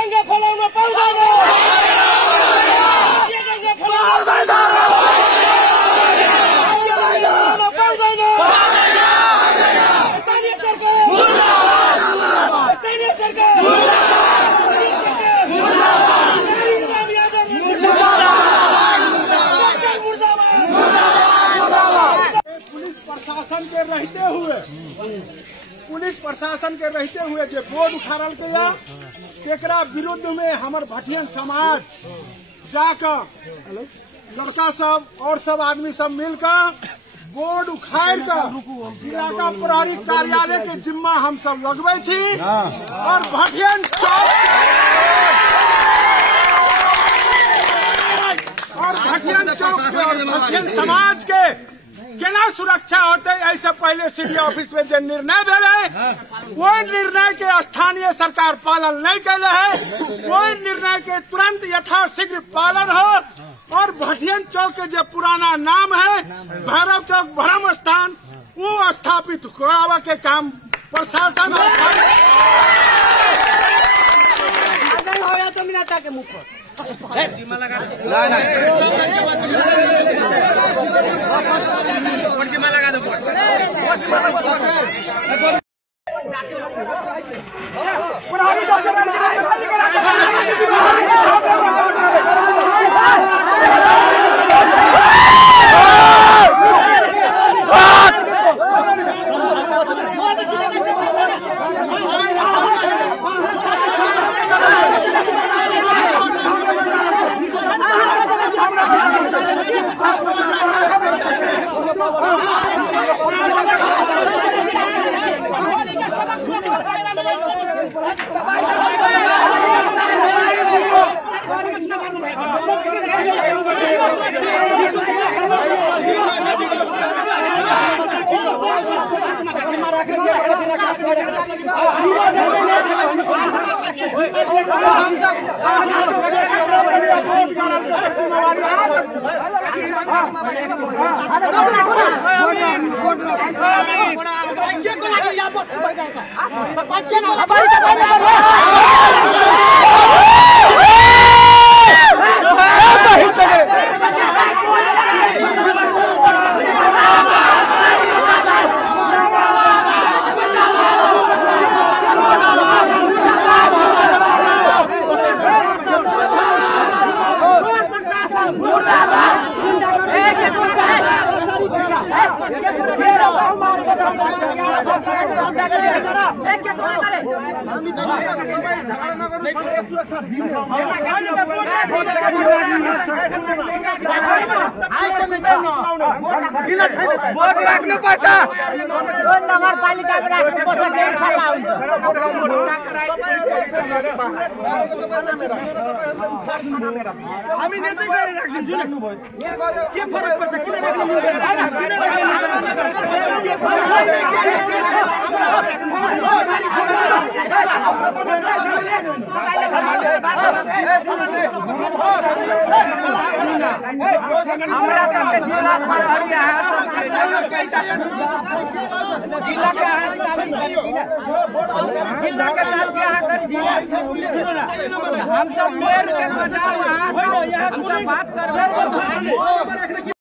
तिरंगा फहराउन पाउँदैन, तिरंगा फहराउन पाउँदैन। स्थानीय सरकार, स्थानीय सरकार, पुलिस प्रशासन के रहते हुए जो बोर्ड उखाड़ल गया एकरा विरुद्ध में हमर भटियन समाज जाकर लड़का सब और सब आदमी सब मिलकर बोर्ड उखाड़ कर इलाका प्रहरी कार्यालय के जिम्मा हम सब लगवे छी और भटियन चौक भटियन समाज के केना सुरक्षा होते ऐसे पहले सिटी ऑफिस में जो निर्णय दिले वो निर्णय के स्थानीय सरकार पालन नहीं कैले है, वो निर्णय के तुरंत यथाशीघ्र पालन हो और भटियन चौक के जो पुराना नाम है भैरव चौक भरम स्थान वो स्थापित करावा के काम प्रशासन तो मिनाटा के मुख लगा दो बोर्ड राख्नु पर्छ, नगरपालिका राख्नु पर्छ। हामी नेतै गरेर राख्दिन्छु के फरक पर्छ, किन राख्नु हम सब मेयर के बात कर